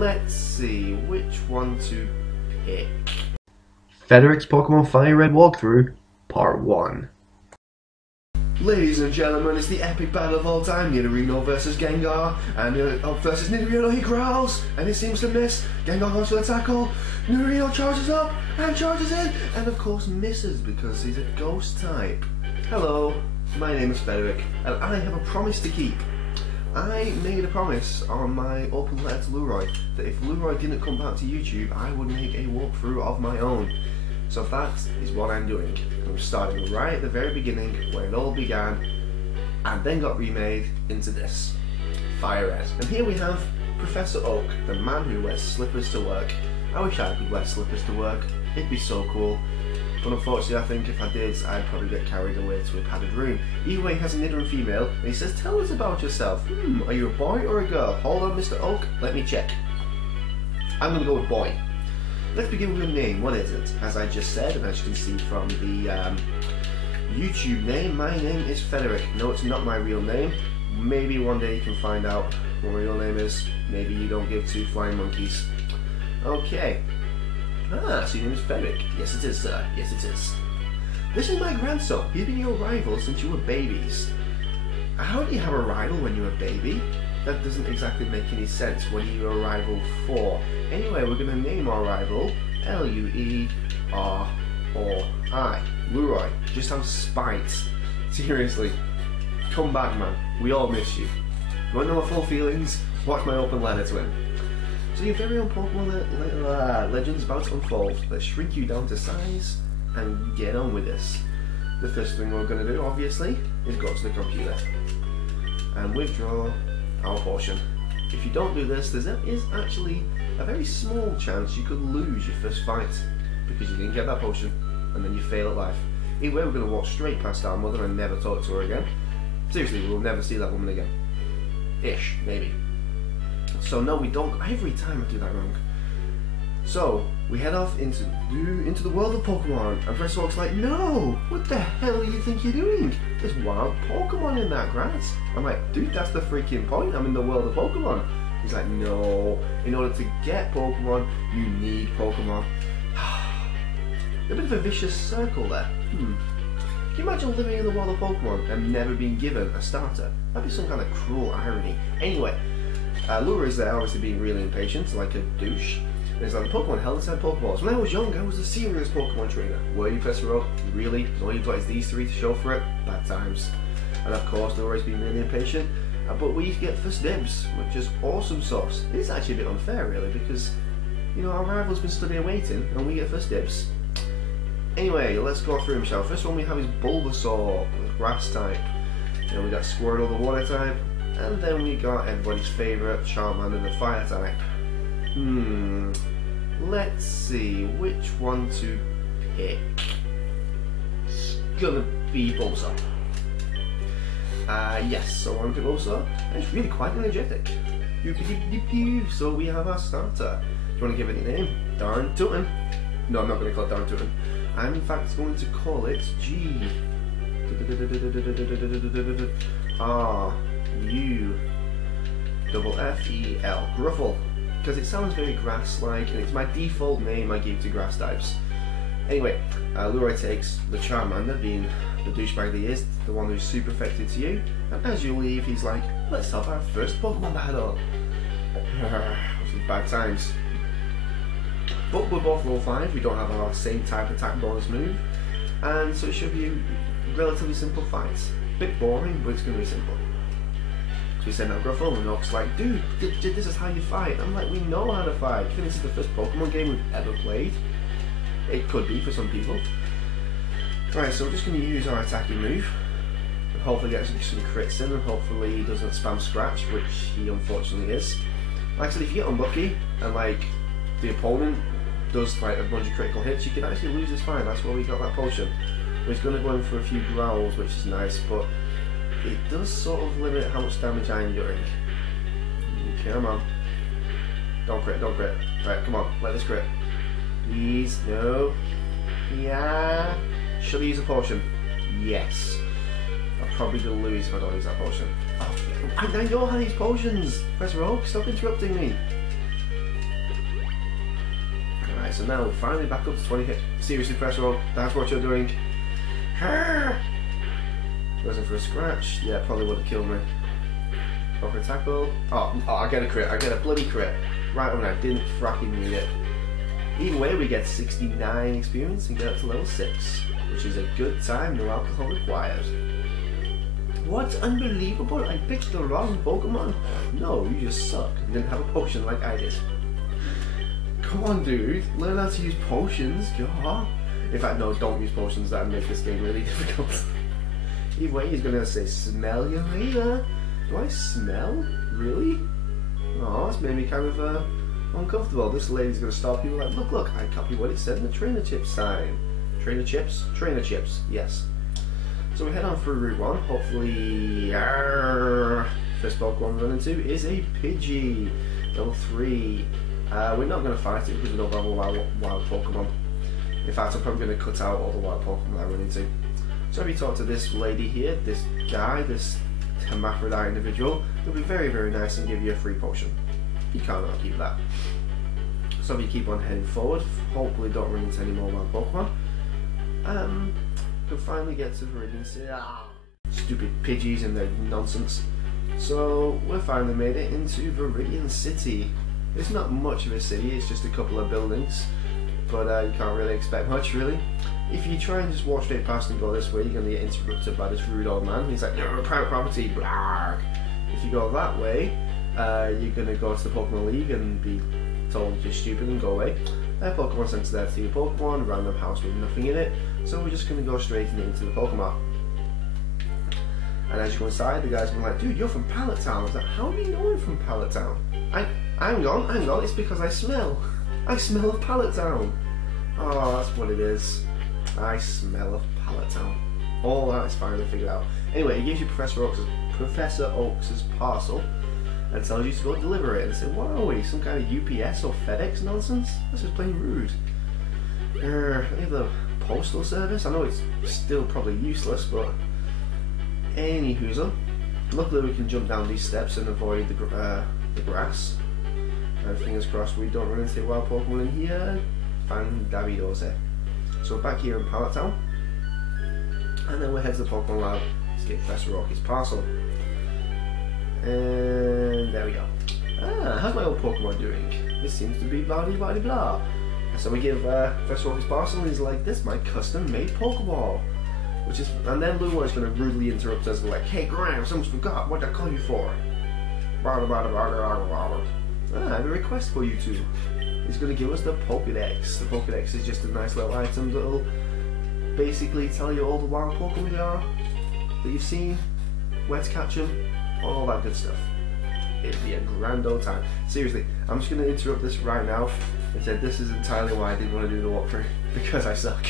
Let's see which one to pick. Federic's Pokemon Fire Red walkthrough, Part 1. Ladies and gentlemen, it's the epic battle of all time, Nidorino versus Gengar, and versus Nidorino. He growls, and he seems to miss. Gengar goes for the tackle, Nidorino charges up, and charges in, and of course misses because he's a ghost type. Hello, my name is Federic, and I have a promise to keep. I made a promise on my open letter to Leroy that if Leroy didn't come back to YouTube, I would make a walkthrough of my own. So that is what I'm doing. I'm starting right at the very beginning where it all began and then got remade into this. Fire Red. And here we have Professor Oak, the man who wears slippers to work. I wish I could wear slippers to work. It'd be so cool. But unfortunately I think if I did, I'd probably get carried away to a padded room. Either way, he has a Nidoran female and he says, "Tell us about yourself. Are you a boy or a girl? Hold on, Mr. Oak, let me check." I'm going to go with boy. Let's begin with your name. What is it? As I just said, and as you can see from the YouTube name, my name is Federic. No, it's not my real name. Maybe one day you can find out what my real name is. Maybe you don't give two flying monkeys. Okay. So your name is Federic. Yes it is, sir. Yes it is. This is my grandson. He's been your rival since you were babies. How do you have a rival when you're a baby? That doesn't exactly make any sense. What are you a rival for? Anyway, we're going to name our rival L-U-E-R-O-I. Leroy. Just have spite. Seriously. Come back, man. We all miss you. You want to know my full feelings? Watch my open letter to him. So your very own Pokemon legend's about to unfold. Let's shrink you down to size and get on with this. The first thing we're going to do, obviously, is go to the computer and withdraw our potion. If you don't do this, there is actually a very small chance you could lose your first fight because you didn't get that potion and then you fail at life. Either way, we're going to walk straight past our mother and never talk to her again. Seriously, we'll never see that woman again. Ish, maybe. So no, we don't. Every time I do that wrong. So we head off into the world of Pokemon, and Professor Oak's like, "No, what the hell do you think you're doing? There's wild Pokemon in that grass." I'm like, "Dude, that's the freaking point. I'm in the world of Pokemon." He's like, "No, in order to get Pokemon, you need Pokemon." A bit of a vicious circle there. Can you imagine living in the world of Pokemon and never being given a starter? That'd be some kind of cruel irony. Anyway, Lura is there, obviously being really impatient, like a douche. And he's like, "Pokemon, hell inside Pokeballs. When I was young, I was a serious Pokemon trainer." Were you, Professor Oak? Really? All you've got is these three to show for it? Bad times. And of course, Lura's being really impatient. But we get first dibs, which is awesome sauce. It is actually a bit unfair, really, because, you know, our rival's been studying waiting, and we get first dibs. Anyway, let's go through them, shall we? First one we have is Bulbasaur, the grass type. Then we got Squirtle, the water type. And then we got everybody's favourite, Charmander, the fire type. Let's see which one to pick. It's gonna be Bulbasaur. Yes, so I'm going to Bulbasaur. And it's really quite energetic. So we have our starter. Do you want to give it a name? Darn Tootin'. No, I'm not going to call it Darn Tootin'. I'm in fact going to call it G. R-U-F-F-E-L. Gruffle. Because it sounds very grass-like, and it's my default name I give to grass types. Anyway, Leroy takes the Charmander, being the douchebag he is, the one who's super effective to you, and as you leave, he's like, "Let's have our first Pokemon battle." Some bad times. But we're both level 5, we don't have our same type attack bonus move, and so it should be a relatively simple fight. Bit boring, but it's going to be simple. So we send out Gruffle, and Oak's like, "Dude, this is how you fight." I'm like, "We know how to fight. I think this is the first Pokemon game we've ever played." It could be for some people. Right, so we're just going to use our attacking move. And hopefully get some crits in, and hopefully he doesn't spam Scratch, which he unfortunately is. Like I said, if you get unlucky, and like the opponent does like a bunch of critical hits, you can actually lose this fight. That's why we got that potion. But he's going to go in for a few growls, which is nice, but it does sort of limit how much damage I'm doing. Come on. Don't crit, don't crit. Right, come on, let this crit. Please, no. Yeah. Should I use a potion? Yes. I'm probably going to lose if I don't use that potion. Oh, I know how to use potions! Professor Oak, stop interrupting me. Right, so now we're finally back up to 20 hit. Seriously, Professor Oak, that's what you're doing. Goes in for a scratch. Yeah, probably would have killed me. Proper tackle. Oh, I get a crit. I get a bloody crit. Right when I didn't fracking need it. Either way, we get 69 experience and get up to level 6, which is a good time, no alcohol required. What's unbelievable? I picked the wrong Pokemon? No, you just suck. You didn't have a potion like I did. Come on, dude. Learn how to use potions. God. In fact, no, don't use potions. That would make this game really difficult. Either way, he's going to say, smell you later. Do I smell? Really? Oh, that's made me kind of uncomfortable. This lady's going to stop you like, look, I copy what it said in the trainer chip sign. Trainer chips? Trainer chips, yes. So we head on through Route 1. Hopefully, first Pokemon we run into is a Pidgey. Level 3. We're not going to fight it because we don't have a wild Pokemon. In fact, I'm probably going to cut out all the wild Pokemon I run into. So if you talk to this lady here, this guy, this hermaphrodite individual, it'll be very, very nice and give you a free potion. You can't keep that. So if you keep on heading forward, hopefully don't run into any more wild Pokemon. We'll finally get to Viridian City. Stupid Pidgeys and their nonsense. So we've finally made it into Viridian City. It's not much of a city, it's just a couple of buildings. But you can't really expect much, really. If you try and just walk straight past and go this way, you're going to get interrupted by this rude old man. He's like, no, private property, blah. If you go that way, you're going to go to the Pokemon League and be told you're stupid and go away. Pokemon Center there to see your Pokemon, random house with nothing in it. So we're just going to go straight into the Pokemon. And as you go inside, the guy's going to be like, dude, you're from Pallet Town. I was like, how do you know I'm from Pallet Town? Hang on, it's because I smell. I smell of Pallet Town. Oh, that's what it is. I smell of Pallet Town. All that is finally figured out. Anyway, he gives you Professor Oak's parcel and tells you to go deliver it. And say, what are we? Some kind of UPS or FedEx nonsense? That's just plain rude. We have the postal service. I know it's still probably useless, but anywho, luckily we can jump down these steps and avoid the grass. And fingers crossed we don't run into wild Pokemon in here. Fandabidoze. So we're back here in Pallet Town. And then we'll head to the Pokemon Lab to get Professor Oak's parcel. And there we go. How's my old Pokemon doing? This seems to be blah blah blah blah. So we give Professor Oak's parcel and he's like, this is my custom made Pokeball. And then Lumo is going to rudely interrupt us like, hey Graham, someone's forgot what I call you for. I have a request for you two. He's going to give us the Pokedex. The Pokedex is just a nice little item that'll basically tell you all the wild Pokemon there are that you've seen, where to catch them, all that good stuff. It'd be a grand old time. Seriously, I'm just going to interrupt this right now and say this is entirely why I didn't want to do the walkthrough, because I suck.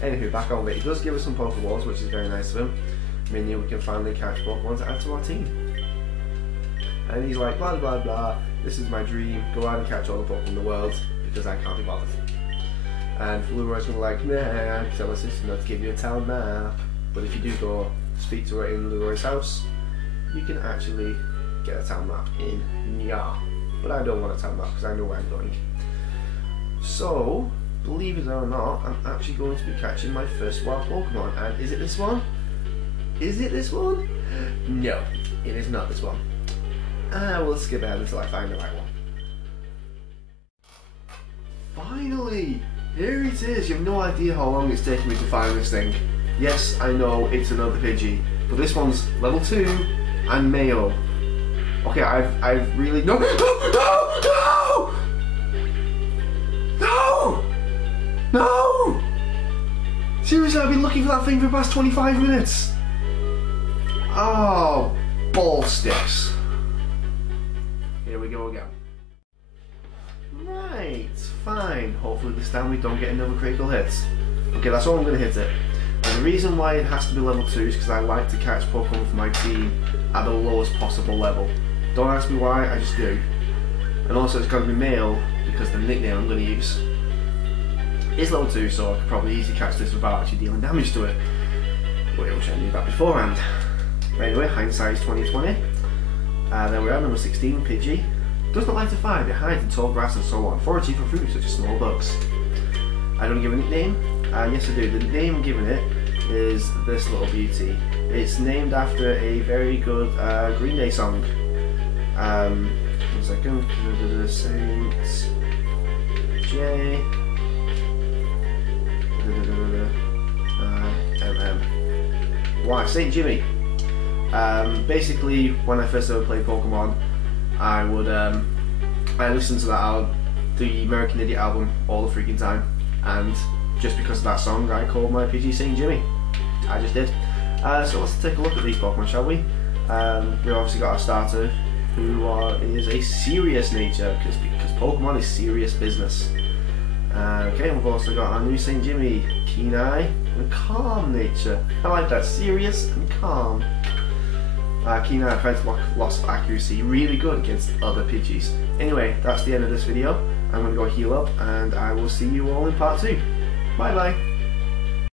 Anywho, back on it. He does give us some Pokeballs, which is very nice of him. Meaning we can finally catch Pokemon to add to our team. And he's like, blah blah blah, this is my dream, go out and catch all the Pokemon in the world, because I can't be bothered. And Leroy's gonna be like, nah, tell my sister not to give you a town map. But if you do go speak to her in Leroy's house, you can actually get a town map in Nya. But I don't want a town map, because I know where I'm going. So, believe it or not, I'm actually going to be catching my first wild Pokemon. And is it this one? Is it this one? No, it is not this one. We'll skip ahead until I find the right one. Finally! Here it is! You have no idea how long it's taken me to find this thing. Yes, I know, it's another Pidgey. But this one's level 2 and male. Okay, I've really... No! No! No! No! No! Seriously, I've been looking for that thing for the past 25 minutes! Oh, ball sticks. Here we go again. Right, fine. Hopefully this time we don't get another critical hit. Okay, that's all I'm going to hit it. And the reason why it has to be level 2 is because I like to catch Pokemon for my team at the lowest possible level. Don't ask me why, I just do. And also it's got to be male because the nickname I'm going to use is level 2, so I could probably easily catch this without actually dealing damage to it. But I wish I knew that beforehand. But anyway, hindsight is 20/20. Then we're at number 16, Pidgey. Does not like to find. It hides in tall grass and so on, foraging for food such as small bugs. I don't give a nickname. Yes I do. The name I'm giving it is this little beauty. It's named after a very good Green Day song. 1 second. Saint J. Why Saint Jimmy? Basically, when I first ever played Pokemon, I would I listened to that album, the American Idiot album, all the freaking time, and just because of that song, I called my Pidgey Saint Jimmy. I just did. So let's take a look at these Pokemon, shall we? We've obviously got our starter, who is a serious nature, because Pokemon is serious business. Okay, we've also got our new Saint Jimmy, keen eye and calm nature. I like that, serious and calm. Keen eye affects loss of accuracy, really good against other Pidgeys. Anyway, that's the end of this video. I'm going to go heal up, and I will see you all in part 2. Bye bye.